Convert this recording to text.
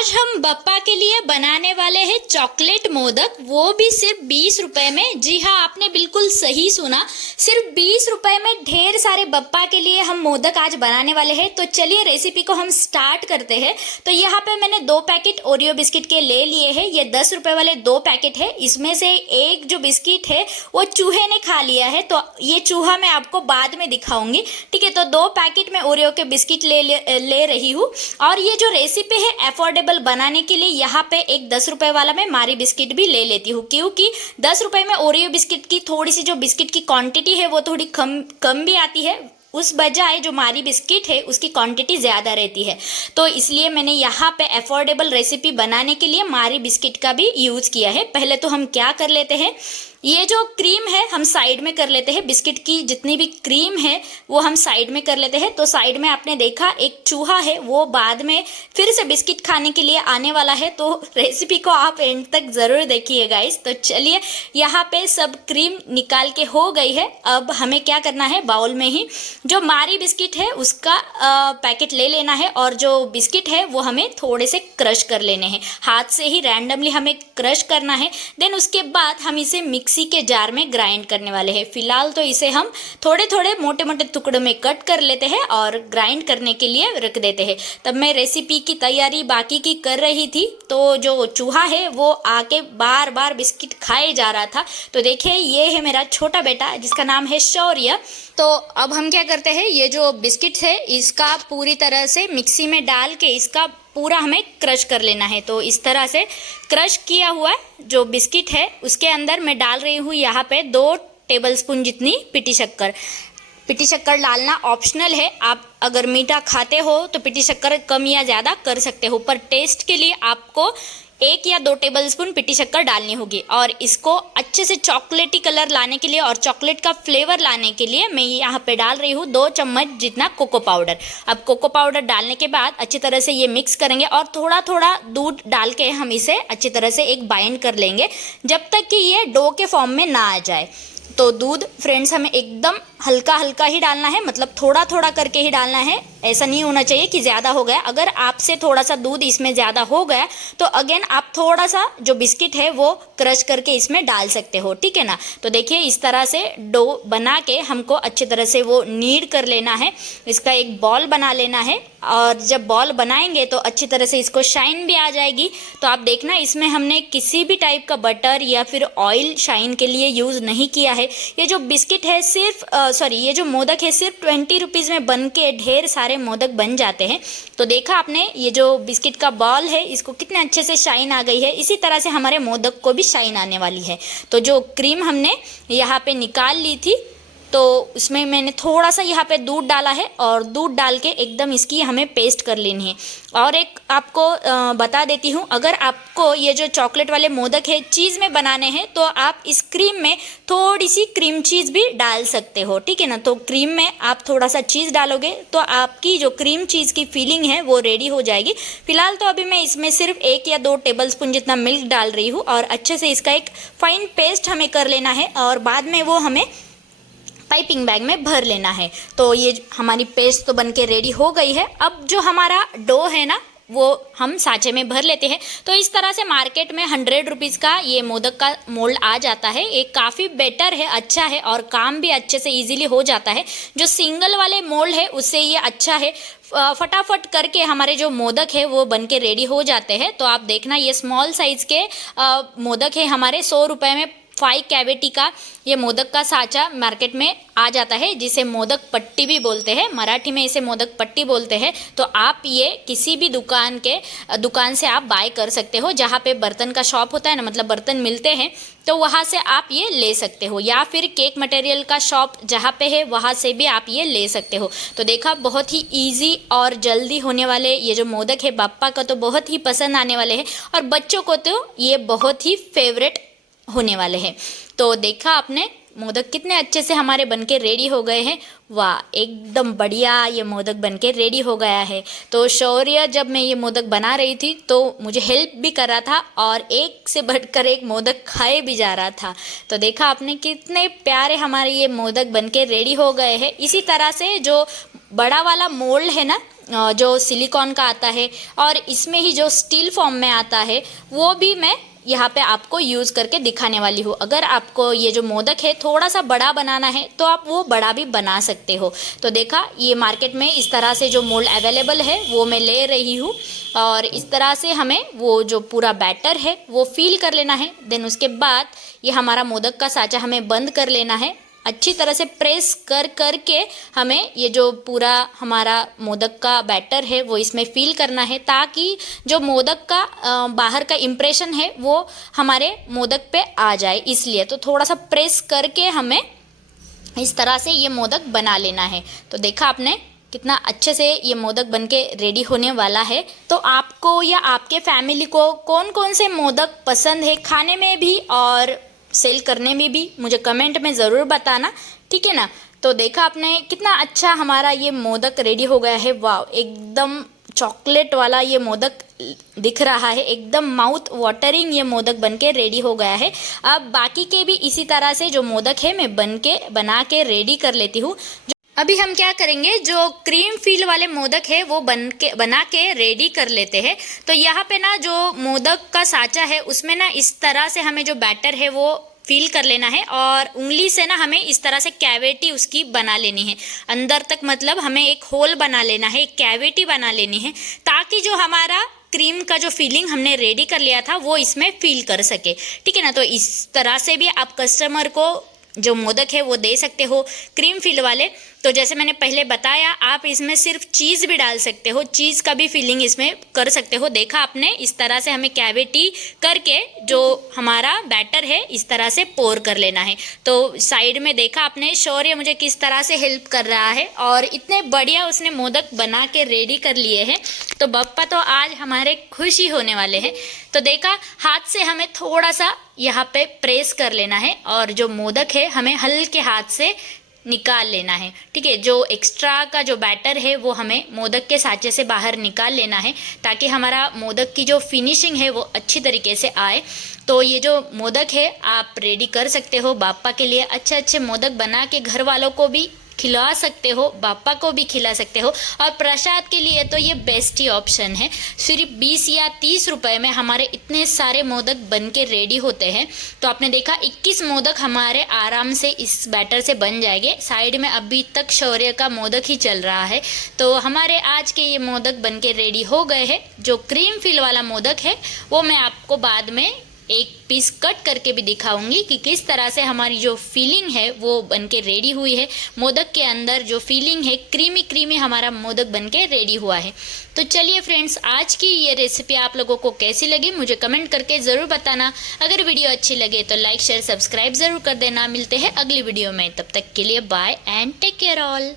आज हम बप्पा के लिए बनाने वाले हैं चॉकलेट मोदक, वो भी सिर्फ 20 रुपए में। जी हाँ, आपने बिल्कुल सही सुना, सिर्फ 20 रुपए में ढेर सारे बप्पा के लिए हम मोदक आज बनाने वाले हैं। तो चलिए रेसिपी को हम स्टार्ट करते हैं। तो यहाँ पे मैंने 2 पैकेट ओरियो बिस्किट के ले लिए हैं। ये 10 रुपए वाले 2 पैकेट है। इसमें से एक जो बिस्किट है वो चूहे ने खा लिया है, तो ये चूहा मैं आपको बाद में दिखाऊंगी। ठीक है, तो 2 पैकेट में ओरियो के बिस्किट ले रही हूँ। और ये जो रेसिपी है अफोर्डेबल बनाने के लिए, यहाँ पे एक 10 रुपए वाला मैं मारी बिस्किट भी ले लेती हूँ, क्योंकि 10 रुपए में ओरियो बिस्किट की थोड़ी सी जो बिस्किट की क्वांटिटी है वो थोड़ी कम भी आती है, उस बजाय जो मारी बिस्किट है उसकी क्वांटिटी ज़्यादा रहती है। तो इसलिए मैंने यहाँ पे अफोर्डेबल रेसिपी बनाने के लिए मारी बिस्किट का भी यूज़ किया है। पहले तो हम क्या कर लेते हैं, ये जो क्रीम है हम साइड में कर लेते हैं। बिस्किट की जितनी भी क्रीम है वो हम साइड में कर लेते हैं। तो साइड में आपने देखा एक चूहा है, वो बाद में फिर से बिस्किट खाने के लिए आने वाला है, तो रेसिपी को आप एंड तक ज़रूर देखिए गाइस। तो चलिए, यहाँ पे सब क्रीम निकाल के हो गई है। अब हमें क्या करना है, बाउल में ही जो मारी बिस्किट है उसका पैकेट ले लेना है, और जो बिस्किट है वो हमें थोड़े से क्रश कर लेने हैं। हाथ से ही रैंडमली हमें क्रश करना है। देन उसके बाद हम इसे मिक्सी के जार में ग्राइंड करने वाले हैं। फिलहाल तो इसे हम थोड़े थोड़े मोटे मोटे टुकड़ों में कट कर लेते हैं और ग्राइंड करने के लिए रख देते हैं। तब मैं रेसिपी की तैयारी बाकी की कर रही थी, तो जो चूहा है वो आके बार बार बिस्किट खाए जा रहा था। तो देखिए, ये है मेरा छोटा बेटा जिसका नाम है शौर्य। तो अब हम क्या करते हैं, ये जो बिस्किट है इसका पूरी तरह से मिक्सी में डाल के इसका पूरा हमें क्रश कर लेना है। तो इस तरह से क्रश किया हुआ जो बिस्किट है उसके अंदर मैं डाल रही हूँ यहाँ पे 2 टेबलस्पून जितनी पिटी शक्कर। पिटी शक्कर डालना ऑप्शनल है, आप अगर मीठा खाते हो तो पिटी शक्कर कम या ज़्यादा कर सकते हो, पर टेस्ट के लिए आपको 1 या 2 टेबलस्पून पिटी शक्कर डालनी होगी। और इसको अच्छे से चॉकलेटी कलर लाने के लिए और चॉकलेट का फ्लेवर लाने के लिए मैं यहाँ पे डाल रही हूँ 2 चम्मच जितना कोको पाउडर। अब कोको पाउडर डालने के बाद अच्छी तरह से ये मिक्स करेंगे और थोड़ा थोड़ा दूध डाल के हम इसे अच्छी तरह से एक बाइंड कर लेंगे, जब तक कि ये डो के फॉर्म में ना आ जाए। तो दूध फ्रेंड्स हमें एकदम हल्का हल्का ही डालना है, मतलब थोड़ा थोड़ा करके ही डालना है। ऐसा नहीं होना चाहिए कि ज़्यादा हो गया। अगर आपसे थोड़ा सा दूध इसमें ज़्यादा हो गया तो अगेन आप थोड़ा सा जो बिस्किट है वो क्रश करके इसमें डाल सकते हो, ठीक है ना। तो देखिए, इस तरह से डो बना के हमको अच्छी तरह से वो नीड कर लेना है। इसका एक बॉल बना लेना है, और जब बॉल बनाएंगे तो अच्छी तरह से इसको शाइन भी आ जाएगी। तो आप देखना, इसमें हमने किसी भी टाइप का बटर या फिर ऑयल शाइन के लिए यूज़ नहीं किया है। ये जो बिस्किट है सिर्फ ये जो मोदक है सिर्फ 20 रुपीज़ में बन के ढेर सारे मोदक बन जाते हैं। तो देखा आपने, ये जो बिस्किट का बॉल है इसको कितने अच्छे से शाइन आ गई है। इसी तरह से हमारे मोदक को भी शाइन आने वाली है। तो जो क्रीम हमने यहाँ पे निकाल ली थी, तो उसमें मैंने थोड़ा सा यहाँ पे दूध डाला है, और दूध डाल के एकदम इसकी हमें पेस्ट कर लेनी है। और एक आपको बता देती हूँ, अगर आपको ये जो चॉकलेट वाले मोदक है चीज़ में बनाने हैं तो आप इस क्रीम में थोड़ी सी क्रीम चीज़ भी डाल सकते हो, ठीक है ना। तो क्रीम में आप थोड़ा सा चीज़ डालोगे तो आपकी जो क्रीम चीज़ की फीलिंग है वो रेडी हो जाएगी। फिलहाल तो अभी मैं इसमें सिर्फ 1 या 2 टेबलस्पून जितना मिल्क डाल रही हूँ, और अच्छे से इसका एक फाइन पेस्ट हमें कर लेना है, और बाद में वो हमें पाइपिंग बैग में भर लेना है। तो ये हमारी पेस्ट तो बनके रेडी हो गई है। अब जो हमारा डो है ना वो हम सांचे में भर लेते हैं। तो इस तरह से मार्केट में 100 रुपीज़ का ये मोदक का मोल्ड आ जाता है। एक काफ़ी बेटर है, अच्छा है, और काम भी अच्छे से इजीली हो जाता है। जो सिंगल वाले मोल्ड है उससे ये अच्छा है, फटाफट करके हमारे जो मोदक है वो बन के रेडी हो जाते हैं। तो आप देखना, ये स्मॉल साइज़ के मोदक है हमारे 100 रुपये में 5 कैविटी का ये मोदक का साँचा मार्केट में आ जाता है, जिसे मोदक पट्टी भी बोलते हैं। मराठी में इसे मोदक पट्टी बोलते हैं। तो आप ये किसी भी दुकान से आप बाय कर सकते हो, जहाँ पे बर्तन का शॉप होता है ना, मतलब बर्तन मिलते हैं, तो वहाँ से आप ये ले सकते हो, या फिर केक मटेरियल का शॉप जहाँ पे है वहाँ से भी आप ये ले सकते हो। तो देखा, बहुत ही ईजी और जल्दी होने वाले ये जो मोदक है बप्पा का तो बहुत ही पसंद आने वाले हैं, और बच्चों को तो ये बहुत ही फेवरेट होने वाले हैं। तो देखा आपने, मोदक कितने अच्छे से हमारे बनके रेडी हो गए हैं। वाह, एकदम बढ़िया ये मोदक बनके रेडी हो गया है। तो शौर्य जब मैं ये मोदक बना रही थी तो मुझे हेल्प भी कर रहा था, और एक से बढ़कर एक मोदक खाए भी जा रहा था। तो देखा आपने, कितने प्यारे हमारे ये मोदक बनके रेडी हो गए हैं। इसी तरह से जो बड़ा वाला मोल्ड है ना, जो सिलिकॉन का आता है और इसमें ही जो स्टील फॉर्म में आता है वो भी मैं यहाँ पे आपको यूज़ करके दिखाने वाली हूँ। अगर आपको ये जो मोदक है थोड़ा सा बड़ा बनाना है तो आप वो बड़ा भी बना सकते हो। तो देखा, ये मार्केट में इस तरह से जो मोल्ड अवेलेबल है वो मैं ले रही हूँ और इस तरह से हमें वो जो पूरा बैटर है वो फिल कर लेना है। देन उसके बाद ये हमारा मोदक का साँचा हमें बंद कर लेना है। अच्छी तरह से प्रेस कर के हमें ये जो पूरा हमारा मोदक का बैटर है वो इसमें फिल करना है, ताकि जो मोदक का बाहर का इम्प्रेशन है वो हमारे मोदक पे आ जाए। इसलिए तो थोड़ा सा प्रेस करके हमें इस तरह से ये मोदक बना लेना है। तो देखा आपने कितना अच्छे से ये मोदक बनके रेडी होने वाला है। तो आपको या आपके फैमिली को कौन कौन से मोदक पसंद है खाने में भी और सेल करने में भी, मुझे कमेंट में ज़रूर बताना, ठीक है ना। तो देखा आपने कितना अच्छा हमारा ये मोदक रेडी हो गया है। वाह, एकदम चॉकलेट वाला ये मोदक दिख रहा है, एकदम माउथ वाटरिंग ये मोदक बनके रेडी हो गया है। अब बाकी के भी इसी तरह से जो मोदक है मैं बना के रेडी कर लेती हूँ। अभी हम क्या करेंगे, जो क्रीम फिल वाले मोदक है वो बना के रेडी कर लेते हैं। तो यहाँ पे ना जो मोदक का साँचा है उसमें ना इस तरह से हमें जो बैटर है वो फिल कर लेना है और उंगली से ना हमें इस तरह से कैविटी उसकी बना लेनी है अंदर तक, मतलब हमें एक होल बना लेना है, एक कैविटी बना लेनी है, ताकि जो हमारा क्रीम का जो फिलिंग हमने रेडी कर लिया था वो इसमें फिल कर सके, ठीक है ना। तो इस तरह से भी आप कस्टमर को जो मोदक है वो दे सकते हो क्रीम फिल वाले। तो जैसे मैंने पहले बताया, आप इसमें सिर्फ चीज़ भी डाल सकते हो, चीज़ का भी फिलिंग इसमें कर सकते हो। देखा आपने, इस तरह से हमें कैविटी करके जो हमारा बैटर है इस तरह से पोर कर लेना है। तो साइड में देखा आपने शौर्य मुझे किस तरह से हेल्प कर रहा है और इतने बढ़िया उसने मोदक बना के रेडी कर लिए हैं। तो बप्पा तो आज हमारे खुश ही होने वाले हैं। तो देखा, हाथ से हमें थोड़ा सा यहाँ पे प्रेस कर लेना है और जो मोदक है हमें हल्के हाथ से निकाल लेना है, ठीक है। जो एक्स्ट्रा का जो बैटर है वो हमें मोदक के साँचे से बाहर निकाल लेना है, ताकि हमारा मोदक की जो फिनिशिंग है वो अच्छी तरीके से आए। तो ये जो मोदक है आप रेडी कर सकते हो बाप्पा के लिए। अच्छे अच्छे मोदक बना के घर वालों को भी खिला सकते हो, बाप्पा को भी खिला सकते हो और प्रसाद के लिए तो ये बेस्ट ही ऑप्शन है। सिर्फ 20 या 30 रुपए में हमारे इतने सारे मोदक बन के रेडी होते हैं। तो आपने देखा 21 मोदक हमारे आराम से इस बैटर से बन जाएंगे। साइड में अभी तक शौर्य का मोदक ही चल रहा है। तो हमारे आज के ये मोदक बन के रेडी हो गए हैं। जो क्रीम फिल वाला मोदक है वो मैं आपको बाद में एक पीस कट करके भी दिखाऊंगी कि किस तरह से हमारी जो फीलिंग है वो बनके रेडी हुई है। मोदक के अंदर जो फीलिंग है क्रीमी क्रीमी हमारा मोदक बनके रेडी हुआ है। तो चलिए फ्रेंड्स, आज की ये रेसिपी आप लोगों को कैसी लगी मुझे कमेंट करके ज़रूर बताना। अगर वीडियो अच्छी लगे तो लाइक शेयर सब्सक्राइब ज़रूर कर देना। मिलते हैं अगली वीडियो में, तब तक के लिए bye and take care all.